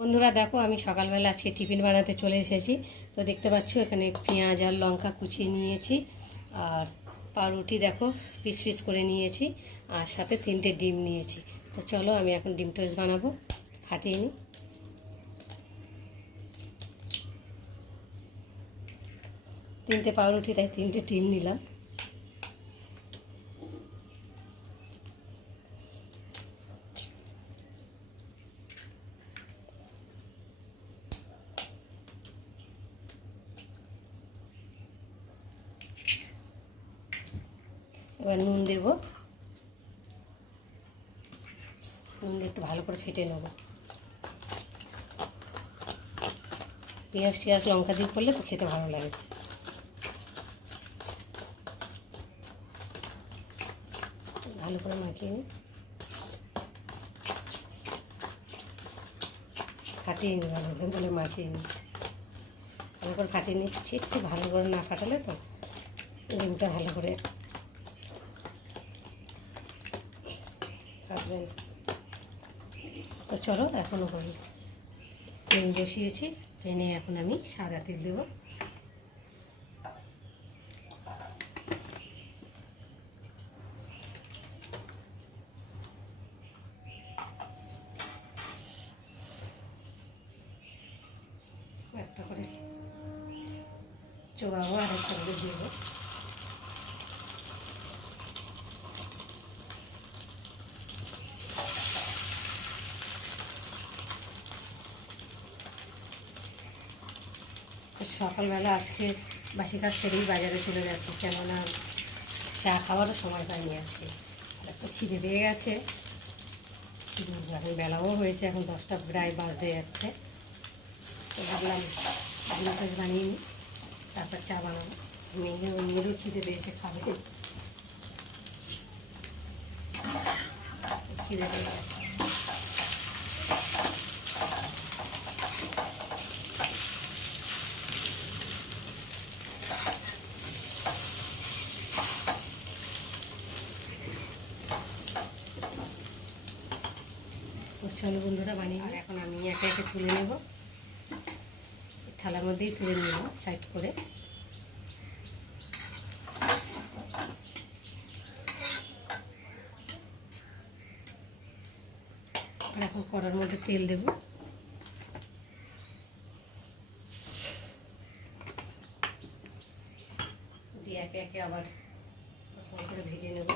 বন্ধুরা দেখো, আমি সকালবেলা আজকে টিফিন বানাতে চলে এসেছি। তো দেখতে পাচ্ছ, এখানে পেঁয়াজ আর লঙ্কা কুচিয়ে নিয়েছি, আর পাউরুটি দেখো, পিস পিস করে নিয়েছি, আর সাথে তিনটে ডিম নিয়েছি। তো চলো, আমি এখন ডিম টোস্ট বানাবো, ফাটিয়ে নিই। তিনটে পাউরুটি, তাই তিনটে ডিম নিলাম এবার নুন দেব নুন দিয়ে একটু ভালো করে ফেটে নেব। পেঁয়াজ টিয়াজ লঙ্কা দিয়ে করলে তো খেতে ভালো লাগে। ভালো করে মাখিয়ে নিই। ফাটিয়ে নিই ভালো করে বলে মাখিয়ে নিই। ভালো করে ফাটিয়ে নিচ্ছি, একটু ভালো করে না ফাটালে তো ডিমটা ভালো করে ফাটবে না। তো চলো, এখনও হয়নি ট্রেন বসিয়েছি ট্রেনে এখন আমি সাদা তেল দেবো। একটা করে চোবাবো আর একটা করে দেবো। সকালবেলা আজকে বাসি কাজ সেরেই বাজারে চলে যাচ্ছি, কেননা চা খাওয়ারও সময় পাইনি আজকে। এত খিদে পেয়ে গেছে। এখন বেলাও হয়েছে, এখন দশটা প্রায় বাজতে যাচ্ছে। তো ভাবলাম বানিয়ে নিই, তারপর চা বানাবো। মেয়েও মেয়েরও খিদে পেয়েছে খাবে। খিদে পেয়ে গেছে। চলো বন্ধুরা, বানিয়ে আর এখন আমি একে একে তুলে নেব। থালার মধ্যেই তুলে নেব সাইড করে। এখন কড়ার মধ্যে তেল দেব। দিয়ে একে একে আবার করে ভেজে নেব।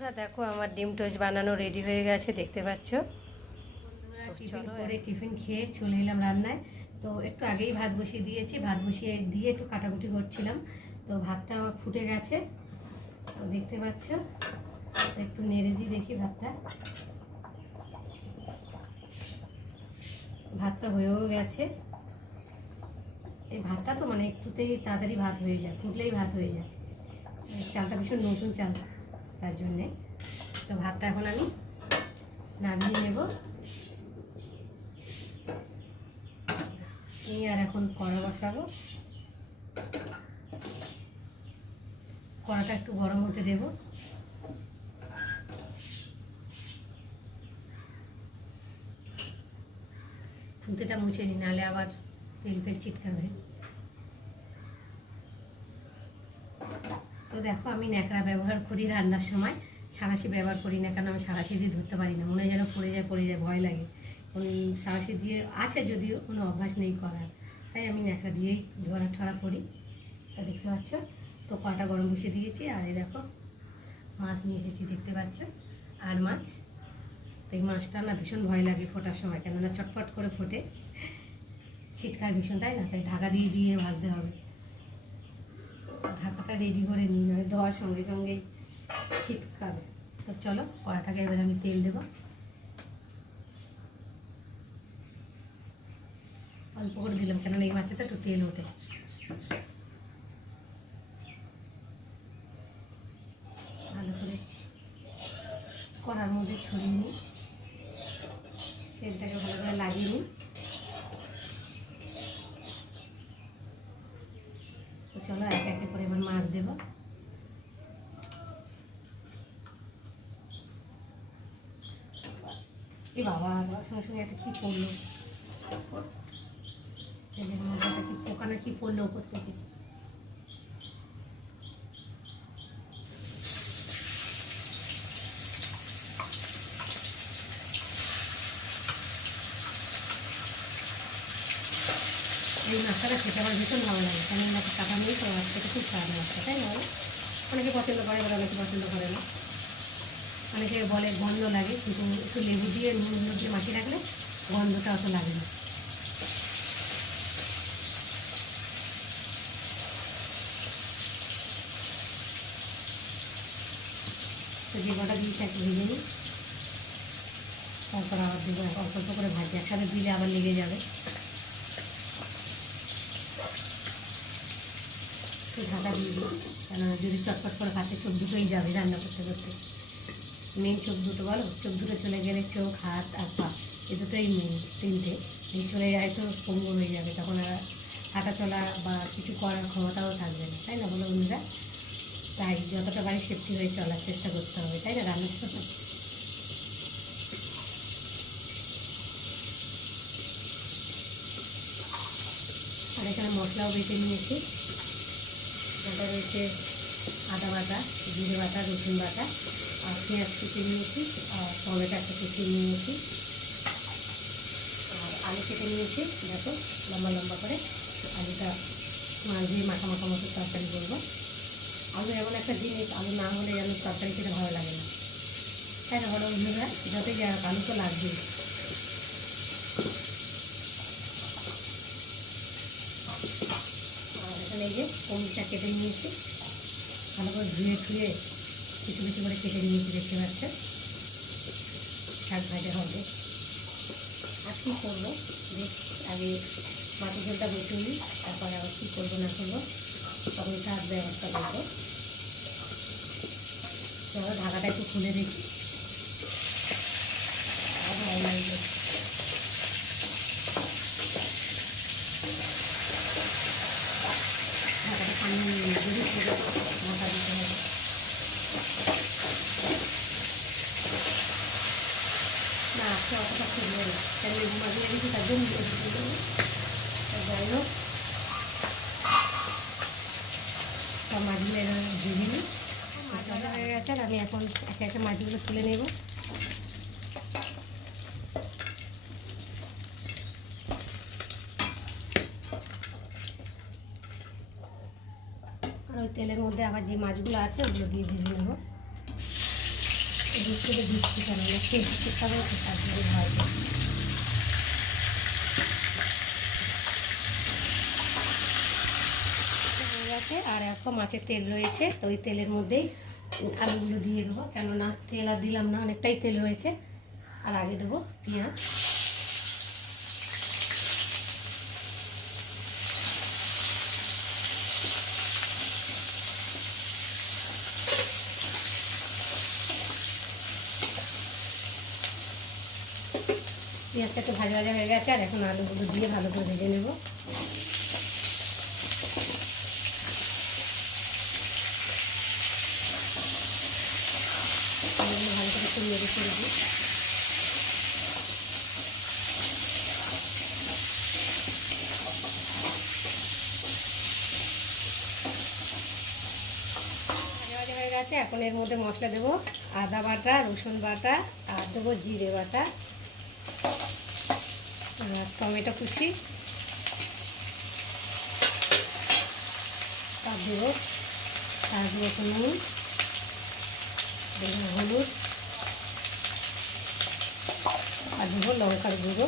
বন্ধুরা দেখো আমার ডিম টোস্ট বানানো রেডি হয়ে গেছে দেখতে পাচ্ছ? করে টিফিন খেয়ে চলে এলাম রান্নায়। তো একটু আগেই ভাত বসিয়ে দিয়েছি ভাত বসিয়ে দিয়ে একটু কাটাকুটি করছিলাম। তো ভাতটা ফুটে গেছে তো দেখতে পাচ্ছ? তো একটু নেড়ে দিই দেখি ভাতটা। ভাতটা হয়েও গেছে। এই ভাতটা তো মানে একটুতেই তাড়াতাড়ি ভাত হয়ে যায় ফুটলেই ভাত হয়ে যায়। চালটা ভীষণ নতুন চাল। তার জন্যে। তো ভাতটা এখন আমি নামিয়ে নেব। নিয়ে আর এখন কড়া বসাবো। কড়াটা একটু গরম হতে দেব। ফুতেটা মুছে নিই নাহলে আবার তেল ফেল চিটকাবে তো দেখো, আমি ন্যাকড়া ব্যবহার করি রান্নার সময়। সাঁড়াশি ব্যবহার করি না কারণ আমি সাঁড়াশি দিয়ে ধরতে পারি না। মনে যেন পড়ে যায় পড়ে যায়, ভয় লাগে। সাঁড়াশি দিয়ে আছে যদিও, কোনো অভ্যাস নেই করার। তাই আমি ন্যাকড়া দিয়েই ধরা ঠরা করি। তা দেখতে পাচ্ছ তো কটা গরম বসিয়ে দিয়েছি, আর এই দেখো, মাছ নিয়ে এসেছি, দেখতে পাচ্ছ। আর মাছ, তো এই মাছটা না ভীষণ ভয় লাগে ফোটার সময়, কেননা চটপট করে ফোটে। ছিটকায় ভীষণ, তাই না? তাই ঢাকা দিয়ে দিয়ে ভাজতে হবে। ঢাকাটা রেডি করে নিই নয় ধোয়ার সঙ্গে সঙ্গেই ছিটকাবে। তো চলো কড়াটাকে এবার আমি তেল দেবো। অল্প করে দিলাম, কেননা এই মাছেতে একটু তেল ওঠে। ভালো করে কড়ার মধ্যে ছড়িয়ে নিই। তেলটাকে ভালো করে লাগিয়ে নিই তো চলো এক একে করে এবার মাছ দেবো। এ বাবা সঙ্গে সঙ্গে একটা কী পড়ল? পোকা না কি পড়ল? ওপর থেকে। এই মাছটা খেতে আমার ভীষণ ভালো লাগে। কেন মাছের টাকা নেই তো মাছ খুব খারাপ মাছটা তাই না? অনেকে পছন্দ করে, আবার অনেকে পছন্দ করে না। অনেকে বলে গন্ধ লাগে, কিন্তু একটু লেবু দিয়ে, নুন দিয়ে মাখিয়ে রাখলে গন্ধটা অত লাগে না। যে কটা দিয়েছি একটু ভেজে নিই, তারপর আবার দেবো অল্প অল্প করে ভাজি। একসাথে দিলে আবার লেগে যাবে। একটু ঢাকা দিয়ে দিই। কেন যদি চটপট করে হাতে চোখ দুটোই যাবে রান্না করতে করতে। মেন চোখ দুটো বলো, চোখ দুটো চলে গেলে চোখ, হাত আর পা, এ দুটোই মেন তিনটে। এই চলে যায় তো পঙ্গু হয়ে যাবে, তখন আর হাঁটা চলা বা কিছু করার ক্ষমতাও থাকবে না, তাই না বলো বন্ধুরা? তাই যতটা বাড়ি সেফটি হয়ে চলার চেষ্টা করতে হবে, তাই না রান্নার সময় আর এখানে মশলাও বেটে নিয়েছি। এটা রয়েছে আদা বাটা, জিরে বাটা, রসুন বাটা আর পেঁয়াজ কুচি নিয়েছি আর টমেটো কুচি নিয়েছি। আর আলু কেটে নিয়েছি, দেখো লম্বা লম্বা করে। আলুটা মাছ দিয়ে মাখা মাখা মতো তরকারি করব। আলু এমন একটা জিনিস, আলু না হলে যেন তরকারি খেতে ভালো লাগে না। তাই না বলো বন্ধুরা? যতই আলু তো লাগবেই আর এখানে যে পনিরটা কেটে নিয়েছি। ভালো করে ধুয়ে ধুয়ে কিছু কিছু করে কেটে নিয়েছি, দেখতে পাচ্ছেন? শাক ভাজা হবে। আর কী করব? আগে মাটি ঝোলটা বসে নিই, তারপরে আবার কী করব না করব, তখন তার ব্যবস্থা করব। ঢাকাটা একটু খুলে দেখি আর ভালো লাগবে ঢাকাটা সামনে নিয়ে যদি ছেড়ে মোটা দিতে হবে না আজকে তার জন্য যাই হয়ে গেছে আর আমি এখন একে মাছগুলো তুলে আর ওই তেলের মধ্যে আবার যে মাছগুলো আছে ওগুলো দিয়ে ভেজে নেব। দুধ দিচ্ছি কেন তার জন্য গেছে, আর এখন মাছের তেল রয়েছে, তো ওই তেলের মধ্যেই আলুগুলো দিয়ে দেবো। কেননা তেল আর দিলাম না, অনেকটাই তেল রয়েছে। আর আগে দেবো পেঁয়াজ। পেঁয়াজটা একটু ভাজা ভাজা হয়ে গেছে, আর এখন আলুগুলো দিয়ে ভালো করে ভেজে নেব। ভালো করে একটু নেড়ে করে দিই। এখন এর মধ্যে মশলা দেবো আদা বাটা, রসুন বাটা, আর দেবো জিরে বাটা। টমেটো কুচি। তার দেবো তার দেবো নুন, দেবো হলুদ, আর দেবো লঙ্কার গুঁড়ো।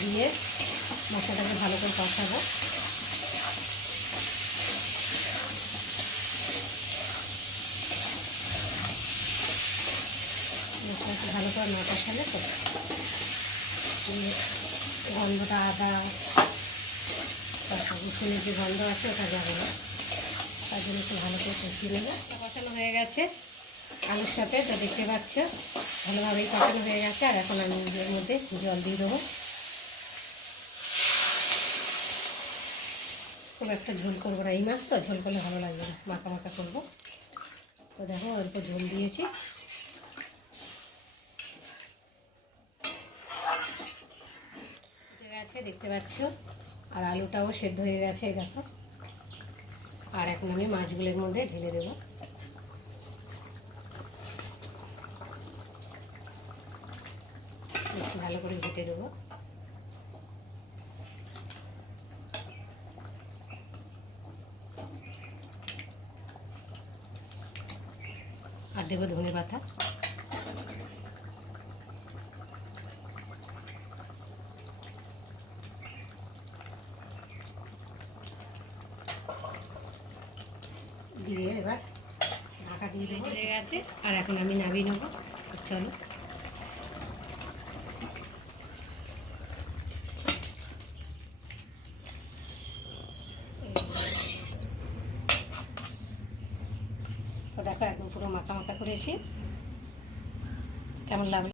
দিয়ে মশলাটাকে ভালো করে কষাবো মশলাটা ভালো করে না কষালে তো গন্ধটা আদা, তারপর রসুনের যে গন্ধ আছে ওটা যাবে না। তার জন্য একটু ভালো করে কষিয়ে নেব। কষানো হয়ে গেছে। আলুর সাথে তো দেখতে পাচ্ছ, ভালোভাবেই কষানো হয়ে গেছে। আর এখন আমি এর মধ্যে জল দিয়ে দেবো। খুব একটা ঝোল করব না। এই মাছ তো, ঝোল করলে ভালো লাগবে না। মাখা মাখা করব। তো দেখো অল্প ঝোল দিয়েছি হয়ে গেছে দেখতে পাচ্ছ? আর আলুটাও সেদ্ধ হয়ে গেছে দেখো। আর এখন আমি মাছগুলোর মধ্যে ঢেলে দেবো। ভালো করে ঘেটে দেবো। আর দেবো ধনে পাতা। দিয়ে এবার ঢাকা দিয়ে দেবো। হয়ে গেছে। আর এখন আমি নামিয়ে নেব। চলো। তো দেখো, একদম পুরো মাখা মাখা করেছি। কেমন লাগল?